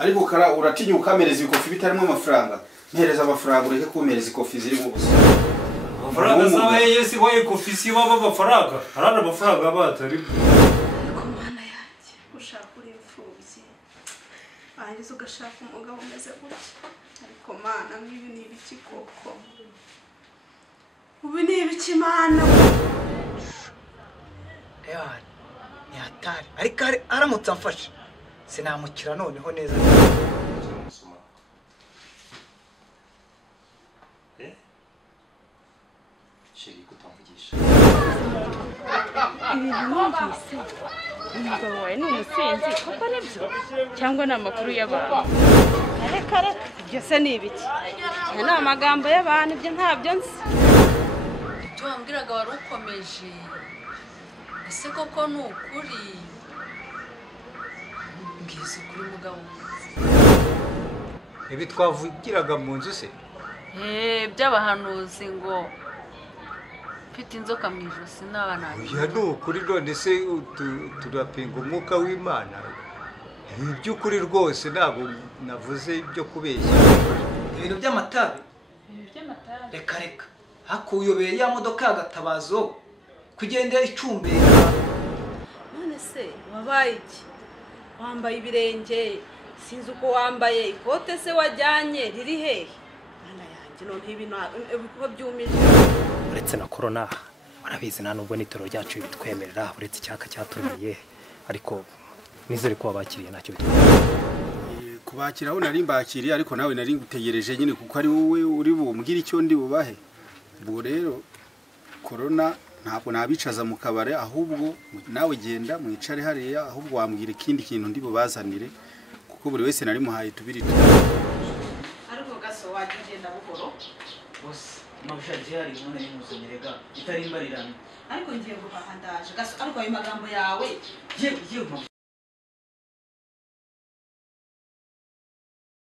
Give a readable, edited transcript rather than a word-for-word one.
ariko kara uratinyuka mereza ikofi bitarimo amafaranga mpereza amafaranga ureke kumereza ikofi zirimo ubusa amafaranga zawe yesi wa ikofi si baba amafaranga arana amafaranga batari ariko mana yanjye ushaka uri imfubyi wangize ugashaka umugabo umeze gutya ariko mana nk'ibi ni ibiki koko ubu ni ibiki mana ni hatari ariko aramutse amfashe sinamukira noneho neza sheri kutamvugisha numvise umugabo wawe ni umusinzi koko nibyo cyangwa ni amakuru y'abantu reka ibyo se ni ibiki aya ni amagambo y'abantu ibyo ntabyo nzi ibyo wambwiraga wari ukomeje ese koko ni ukuri mbwiza ukuri mugabo ibi twavugiraga mu nzu se by'abahanuzi ngo mfite inzoka mu ijosi n'abana ya ni ukuri none se turapinga umwuka w'Imana ibi by'ukuri rwose ntabwo navuze ibyo kubeshya ibintu by'amatabi reka hakuyobeye ya modoka y'agatabazo kugenda icumbeka none se wabaye iki wambaye ibirenge sinzi uko wambaye ikote se wajyanye riri hehe mana yanjye none ibikuba byumije uretse na corona warabizi nta nubwo n'itoro ryacu bitwemerera uretse icyaka cyatumiye ariko nizere ko wabakiriye ntacyo kubakiraho nari mbakiriye ariko nawe nari ngutegereje nyine kuko ari wowe uri bumbwire icyo ndi bubahe ubwo rero corona ntabwo nabicaza mu kabare ahubwo nawe genda mwicare hariya ahubwo wambwira ikindi kintu ndi bubazanire kuko buri wese nari muhaye tubiri ariko gaso wagenda buhoro bose mabushaje hari none nimuzanyerega itarimbarirana ariko ngiye guhaha ndaje gaso ariko ayo magambo yawe je